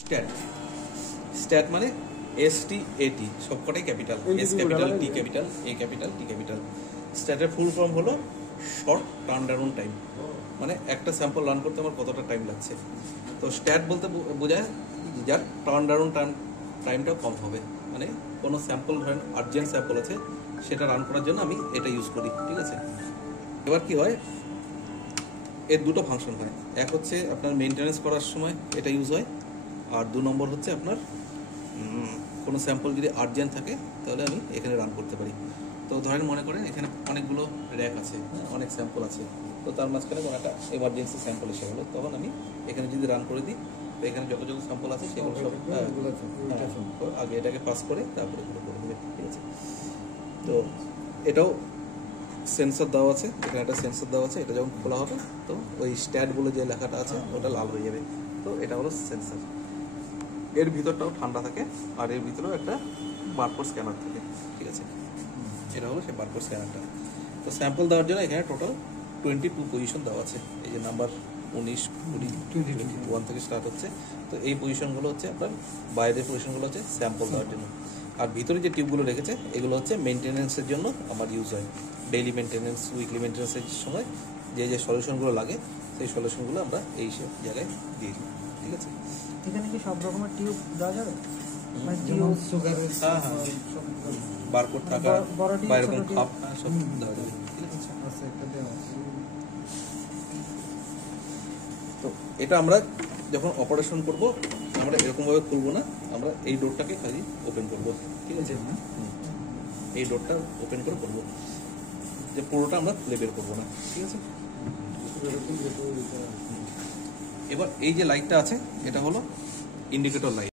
Stat stat মানে STAT, সবকটাই capital, S capital, T capital, A capital, T capital. স্ট্যাটের full form হলো short turnaround time, মানে একটা স্যাম্পল রান করতে আমার কতটা টাইম লাগছে। তো স্ট্যাট বলতে বোঝায় যার টার্নঅ্যারাউন্ড টাইমটা কম হবে, মানে কোনো স্যাম্পল ধরেন আর্জেন্ট স্যাম্পল আছে, সেটা রান করার জন্য আমি এটা ইউজ করি, ঠিক আছে। এবার কি হয়, এর দুটো ফাংশন হয়। এক হচ্ছে আপনার মেনটেনেন্স করার সময় এটা ইউজ হয়, আর 2 নম্বর হচ্ছে আপনার কোনো স্যাম্পল যদি আর্জেন্ট থাকে তাহলে আমি এখানে রান করতে পারি। তো ধরেন মনে করেন এখানে অনেকগুলো র্যাক আছে, অনেক স্যাম্পল আছে, তো তার মাঝখানে কোনো একটা এমার্জেন্সি স্যাম্পল এসে গেলো, তখন আমি এখানে যদি রান করে দিই, তো এখানে যত যত স্যাম্পল আছে সেগুলো সব আগে এটাকে পাস করে তারপরে এগুলো করে দেবে, ঠিক আছে। তো এটাও সেন্সর দেওয়া আছে, এখানে একটা সেন্সর দেওয়া আছে, এটা যখন খোলা হবে তো ওই স্ট্যাট বলে যে লেখাটা আছে ওটা লাল হয়ে যাবে, তো এটা হলো সেন্সর। এর ভিতরটাও ঠান্ডা থাকে, আর এর ভিতরেও একটা বারকোড স্ক্যানার থাকে, ঠিক আছে। এটা হলো সেই বারকোড স্ক্যানারটা। তো স্যাম্পল দেওয়ার জন্য এখানে টোটাল 22 পজিশন দেওয়া আছে, এই যে নাম্বার 19, 20, 21 থেকে স্টার্ট হচ্ছে। তো এই পজিশনগুলো হচ্ছে আপনার, বাইরের পজিশনগুলো হচ্ছে স্যাম্পল দেওয়ার জন্য, আর ভিতরে যে টিউবগুলো রেখেছে এগুলো হচ্ছে মেনটেনেন্সের জন্য আমার ইউজ হয়। ডেইলি মেনটেনেন্স, উইকলি মেনটেনেন্সের সময় যে যে সলিউশনগুলো লাগে সেই সলিউশনগুলো আমরা এই সব জায়গায় দিয়ে দিই, ঠিক আছে। এখানে কি সব রকমের টিউব দেওয়া যাবে? হ্যাঁ, বারকোড থাকা বা এরকম খাপ সব দেওয়া যাবে, ঠিক আছে। তো এটা আমরা যখন অপারেশন করব আমরা এরকমভাবে খুলবো না, আমরা এই ডোরটাকে খালি ওপেন করব, ঠিক আছে। এই ডোরটা ওপেন করে করবো, যে পুরোটা আমরা খুলে বের করবো না, ঠিক আছে। এবার এই যে লাইটটা আছে এটা হলো ইন্ডিকেটর লাইট।